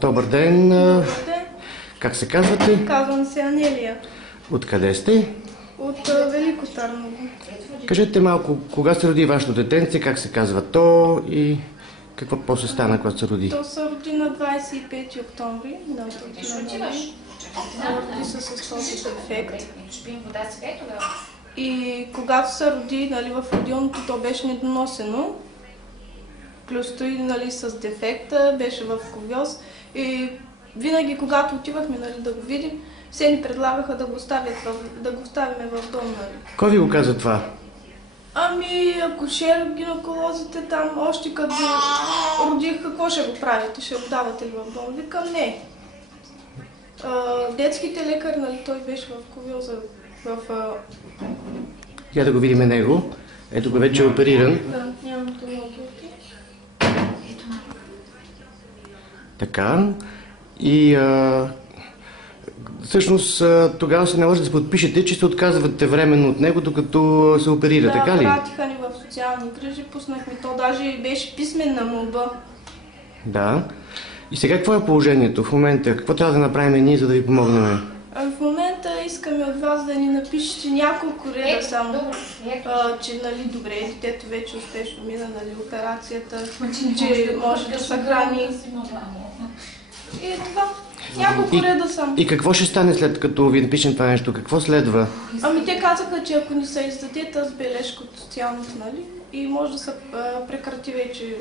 Добър ден. Добър ден. Как се казвате? Казвам се Анелия. Откъде сте? От Велико Търново. Кажете малко, кога се роди вашето детенце, как се казва то и какво после стана, когато се роди? То се роди на 25 октомври. Роди се с този дефект. И когато се роди, в родилното, то беше недоносено. Плюс той, с дефекта, беше в кувьоз. И винаги, когато отивахме да го видим, все ни предлагаха да го оставим в дом. Кой ви го каза това? Акушер, гинеколозите там, още като родих, какво ще го правите? Ще го давате ли в дом? Викам, не. Детските лекари, той беше в кувьоза, Я да го видим него. Ето го вече е опериран. Да, нямам това. Така. И всъщност тогава се наложи да се подпишете, че се отказвате временно от него, докато се оперира, така ли? Да, пратиха ни в социални грижи, пуснахме, то даже беше писменна молба. Да. И сега какво е положението в момента? Какво трябва да направим ние, за да ви помогнем? В момента искаме от вас да ни напишете няколко реда само, че добре, детето вече успешно мина, операцията, че може да съхрани. И това. Няколко реда само. И какво ще стане след като ви напишем това нещо? Какво следва? Те казаха, че ако ни се издаде тази бележка от социалната, и може да се прекрати вече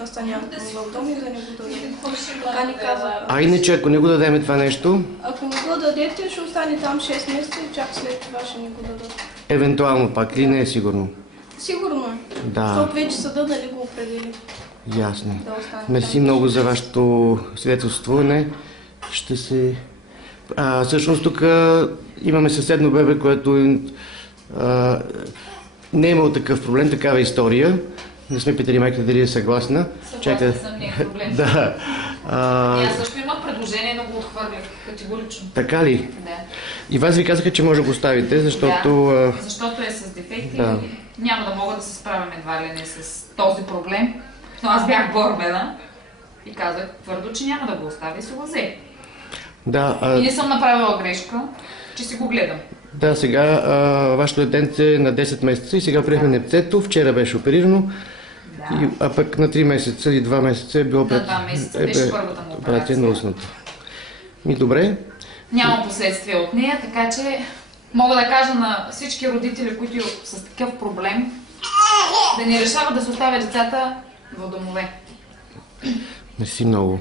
настаняването в дом и да не го дадем. Така ни казаха. Иначе, ако не го дадем това нещо? Ако не го дадете, ще остане там 6 месеца и чак след това ще ни го дадат. Евентуално пак ли? Не е сигурно? Сигурно е. Да. Защото вече съда го определи. Ясно. Мерси много за вашето свидетелствуване. Ще се... всъщност тук имаме съседно бебе, което не е имало такъв проблем, такава история. Не сме питали майката дали е съгласна. Съгласна съм, не е проблем. Да. Аз също имах предложение, но го отхвърлях категорично. Така ли? Да. И вас ви казаха, че може да го оставите, защото... Да, защото е с дефекти. Да. Няма да мога да се справям едва ли не с този проблем. Но аз бях борбена и казах твърдо, че няма да го оставя и се го взе. Да, и не съм направила грешка, че си го гледам. Да, сега вашето детенце е на 10 месеца и сега приехме непцето, вчера беше оперирано, да. А пък на 3 месеца или 2 месеца е било на 2 месеца беше първата му операция на устната. Добре. Няма последствия от нея, така че мога да кажа на всички родители, които с такъв проблем, да не решават да се оставят децата в домове. Мерси много.